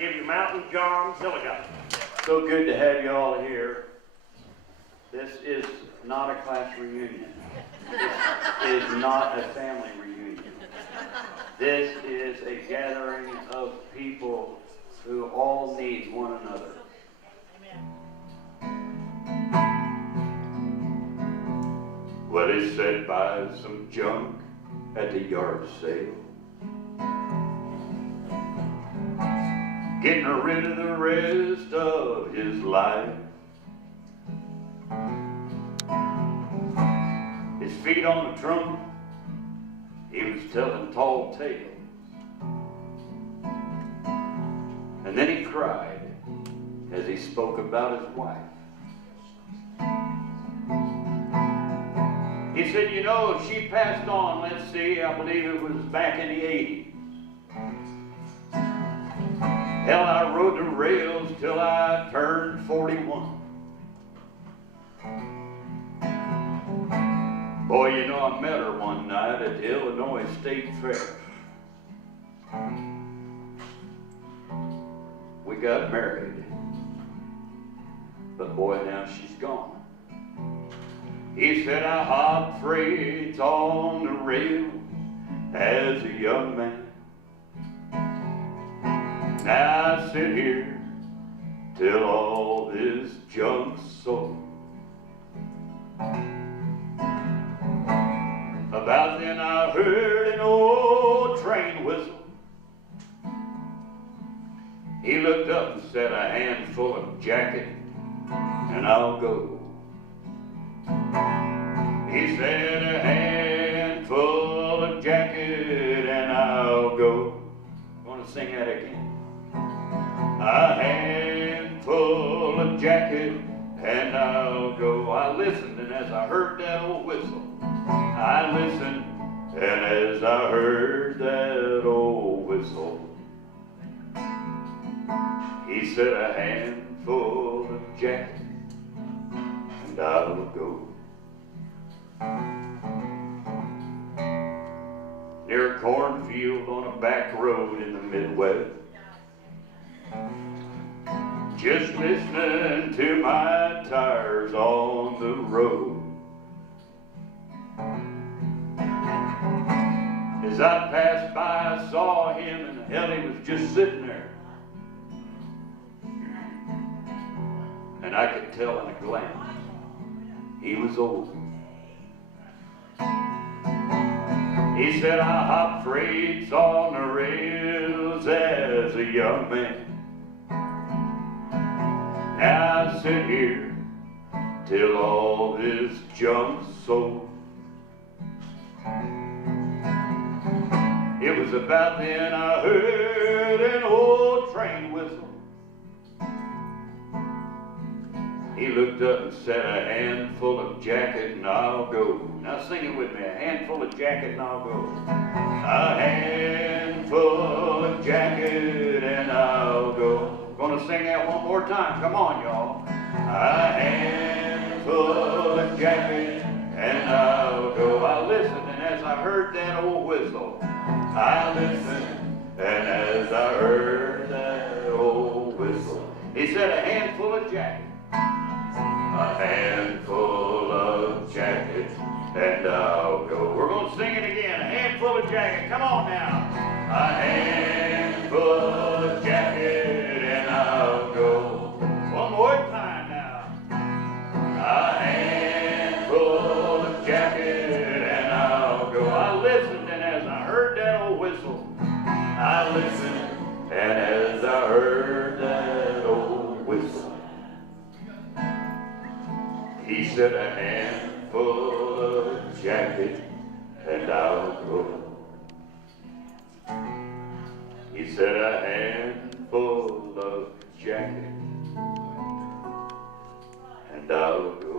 give you Mountain John Hilligoss. So good to have you all here. This is not a class reunion. This is not a family reunion. This is a gathering of people who all need one another. Well, they said buy some junk at the yard sale, getting rid of the rest of his life. His feet on the trunk, he was telling tall tales. And then he cried as he spoke about his wife. He said, you know, she passed on, let's see, I believe it was back in the 80s. Hell, I rode the rails till I turned 41. Boy, you know, I met her one night at the Illinois State Fair. We got married. But boy, now she's gone. He said, I hopped freights on the rail as a young man. Now I sit here till all this junk's sold. About then I heard an old train whistle. He looked up and said, a handful of jacket and I'll go. He said, a handful of jacket and I'll go. I want to sing that again. A handful of jacket and I'll go. I listened, and as I heard that old whistle, I listened, and as I heard that old whistle, he said, a handful of jacket and I'll go. Near a cornfield on a back road in the Midwest, just listening to my tires on the road. As I passed by, I saw him, and hell, he was just sitting there. And I could tell in a glance, he was old. He said, I hopped freights on the rails as a young man. Now I sit here till all this junk's sold. It was about then I heard an old train whistle. He looked up and said, a handful of jacket and I'll go. Now sing it with me, a handful of jacket and I'll go. A handful of jacket and I'll go. Gonna sing that one more time, come on y'all. A handful of jacket and I'll go. I listened, and as I heard that old whistle, I listened, and as I heard that old whistle, he said, a handful of jacket. A handful of jacket, and I'll go. We're going to sing it again. A handful of jacket. Come on now. A handful of jacket, and I'll go. One more time now. A handful of jacket, and I'll go. I listened, and as I heard that old whistle, I listened, and as I heard that old whistle, he said, a handful of jacket and I'll go. He said, a handful of jacket and I'll go.